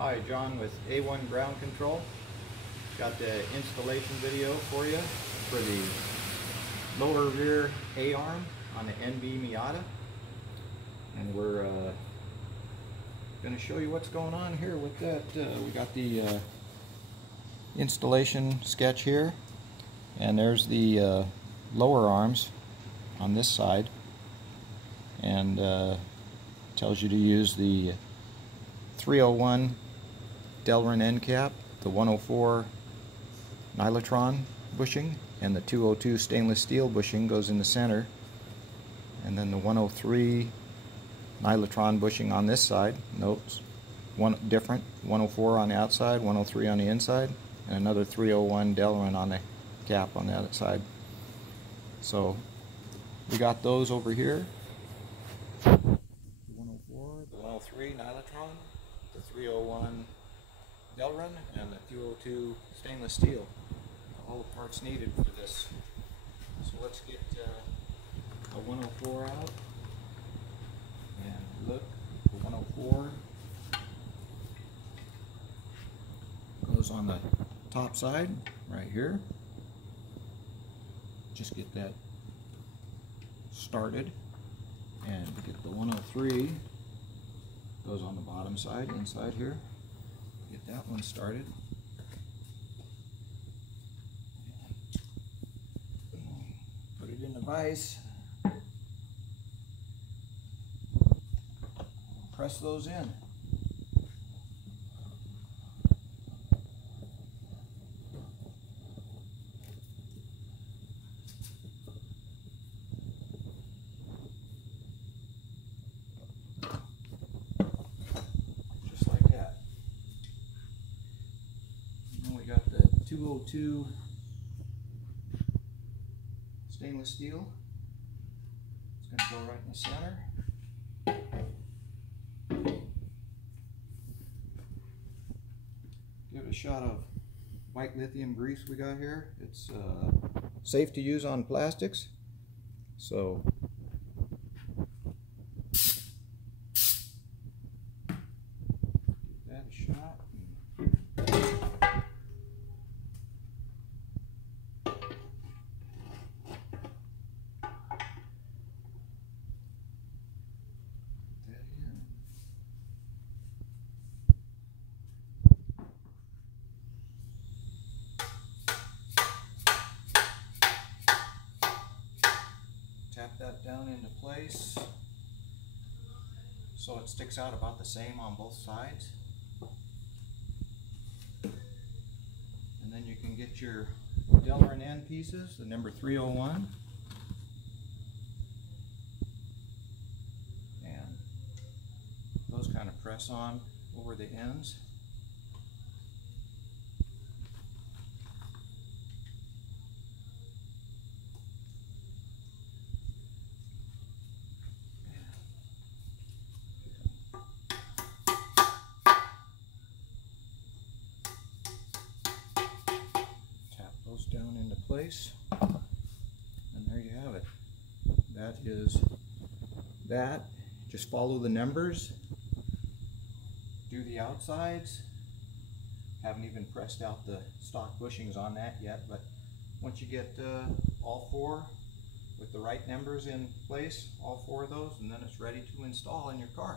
Hi, John with A1 Ground Control. Got the installation video for you for the lower rear A-arm on the NB Miata. And we're going to show you what's going on here with that. We got the installation sketch here, and there's the lower arms on this side, and tells you to use the 301 Delrin end cap, the 104 Nylatron bushing, and the 202 stainless steel bushing goes in the center, and then the 103 Nylatron bushing on this side. Notes one different, 104 on the outside, 103 on the inside, and another 301 Delrin on the cap on the other side. So we got those over here. The 104, the 103 Nylatron, the 301 Delrin, and the 202 stainless steel. All the parts needed for this. So let's get a 104 out. And look, the 104 goes on the top side right here. Just get that started, and get the 103 goes on the bottom side inside here. Get that one started. Put it in the vise. Press those in. Just like that. And then we got the 202 stainless steel. It's going to go right in the center. Give it a shot of white lithium grease we got here. It's safe to use on plastics, so give that a shot. Tap that down into place so it sticks out about the same on both sides. And then you can get your Delrin end pieces, the number 301. And those kind of press on over the ends. Down into place, and there you have it. That is that. Just follow the numbers, do the outsides. Haven't even pressed out the stock bushings on that yet, but once you get all four with the right numbers in place, all four of those, and then it's ready to install in your car.